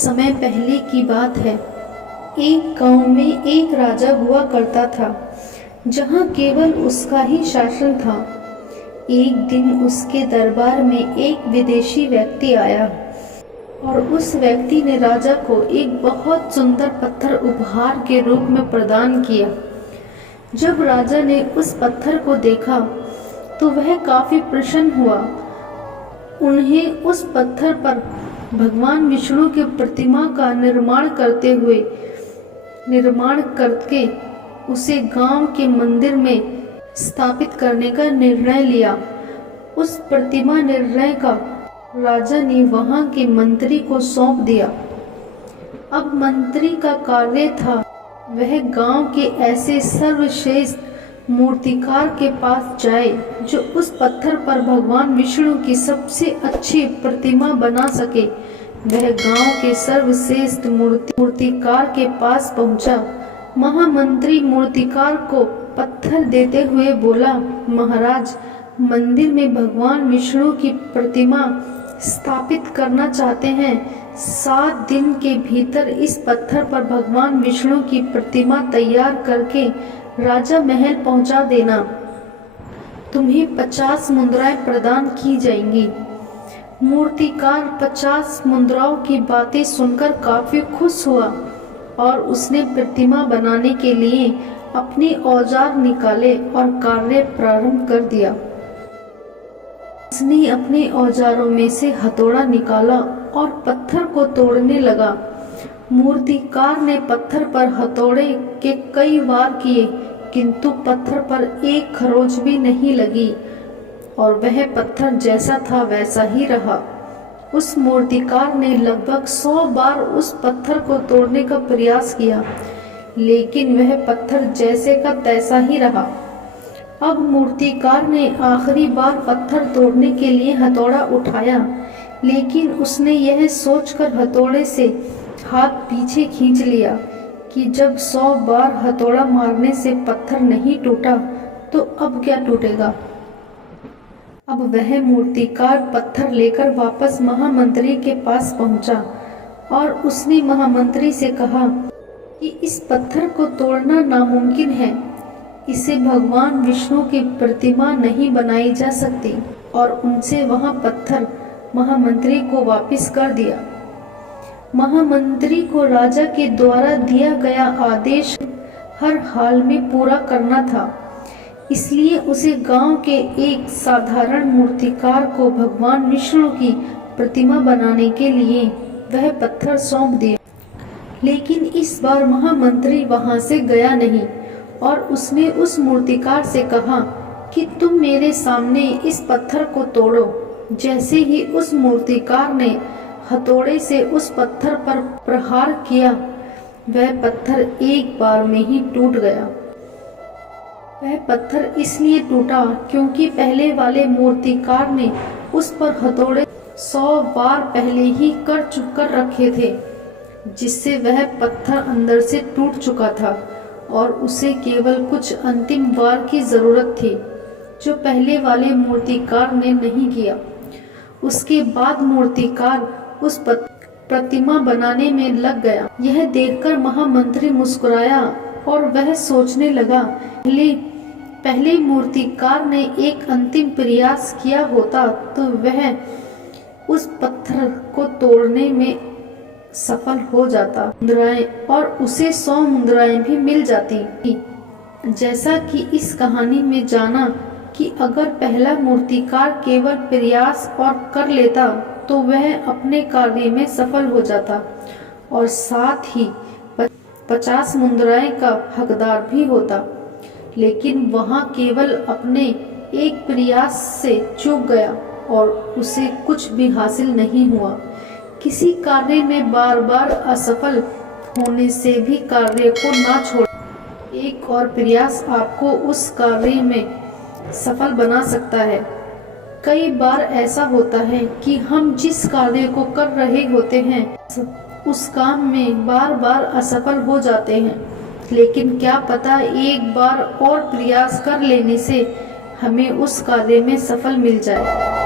समय पहले की बात है। एक गांव में एक राजा हुआ करता था, जहां केवल उसका ही शासन था। एक दिन उसके दरबार में एक विदेशी व्यक्ति आया और उस व्यक्ति ने राजा को एक बहुत सुंदर पत्थर उपहार के रूप में प्रदान किया। जब राजा ने उस पत्थर को देखा तो वह काफी प्रसन्न हुआ। उन्हें उस पत्थर पर भगवान विष्णु की प्रतिमा का निर्माण करके उसे गांव के मंदिर में स्थापित करने का निर्णय लिया। उस प्रतिमा निर्णय का राजा ने वहां के मंत्री को सौंप दिया। अब मंत्री का कार्य था वह गांव के ऐसे सर्वश्रेष्ठ मूर्तिकार के पास जाए जो उस पत्थर पर भगवान विष्णु की सबसे अच्छी प्रतिमा बना सके। वह गांव के सर्वश्रेष्ठ मूर्तिकार के पास पहुंचा। महामंत्री मूर्तिकार को पत्थर देते हुए बोला, महाराज, मंदिर में भगवान विष्णु की प्रतिमा स्थापित करना चाहते हैं। 7 दिन के भीतर इस पत्थर पर भगवान विष्णु की प्रतिमा तैयार करके राजा महल पहुंचा देना। तुम्हें 50 मुद्राएं प्रदान की जाएंगी। मूर्तिकार 50 मुद्राओं की बातें सुनकर काफी खुश हुआ और उसने प्रतिमा बनाने के लिए अपने औजार निकाले और कार्य प्रारंभ कर दिया। उसने अपने औजारों में से हथौड़ा निकाला और पत्थर को तोड़ने लगा। मूर्तिकार ने पत्थर पर हथौड़े के कई वार किए, किंतु पत्थर पर एक खरोंच भी नहीं लगी और वह पत्थर जैसा था वैसा ही रहा। उस मूर्तिकार ने लगभग 100 बार उस पत्थर को तोड़ने का प्रयास किया, लेकिन वह पत्थर जैसे का तैसा ही रहा। अब मूर्तिकार ने आखिरी बार पत्थर तोड़ने के लिए हथौड़ा उठाया, लेकिन उसने यह सोचकर हथौड़े से हाथ पीछे खींच लिया कि जब 100 बार हथौड़ा मारने से पत्थर नहीं टूटा तो अब क्या टूटेगा। अब वह मूर्तिकार पत्थर लेकर वापस महामंत्री के पास पहुंचा और उसने महामंत्री से कहा कि इस पत्थर को तोड़ना नामुमकिन है, इसे भगवान विष्णु की प्रतिमा नहीं बनाई जा सकती। और उनसे वहां पत्थर महामंत्री को वापस कर दिया। महामंत्री को राजा के द्वारा दिया गया आदेश हर हाल में पूरा करना था, इसलिए उसे गांव के एक साधारण मूर्तिकार को भगवान विष्णु की प्रतिमा बनाने के लिए वह पत्थर सौंप दिया। लेकिन इस बार महामंत्री वहां से गया नहीं और उसने उस मूर्तिकार से कहा कि तुम मेरे सामने इस पत्थर को तोड़ो। जैसे ही उस मूर्तिकार ने हथौड़े से उस पत्थर पर प्रहार किया, वह पत्थर एक बार में ही टूट गया। वह पत्थर इसलिए टूटा क्योंकि पहले वाले मूर्तिकार ने उस पर हथौड़े 100 बार पहले ही कर रखे थे, जिससे वह पत्थर अंदर से टूट चुका था और उसे केवल कुछ अंतिम वार की जरूरत थी, जो पहले वाले मूर्तिकार ने नहीं किया। उसके बाद मूर्तिकार उस प्रतिमा बनाने में लग गया। यह देखकर महामंत्री मुस्कुराया और वह सोचने लगा, पहले मूर्तिकार ने एक अंतिम प्रयास किया होता तो वह उस पत्थर को तोड़ने में सफल हो जाता मुद्राएं और उसे 100 मुद्राएं भी मिल जाती। जैसा कि इस कहानी में जाना कि अगर पहला मूर्तिकार केवल प्रयास और कर लेता तो वह अपने कार्य में सफल हो जाता और साथ ही 50 मुद्राएं का हकदार भी होता, लेकिन वहां केवल अपने एक प्रयास से चूक गया और उसे कुछ भी हासिल नहीं हुआ। किसी कार्य में बार बार असफल होने से भी कार्य को ना छोड़ एक और प्रयास आपको उस कार्य में सफल बना सकता है। कई बार ऐसा होता है कि हम जिस कार्य को कर रहे होते हैं उस काम में बार बार असफल हो जाते हैं, लेकिन क्या पता एक बार और प्रयास कर लेने से हमें उस कार्य में सफल मिल जाए।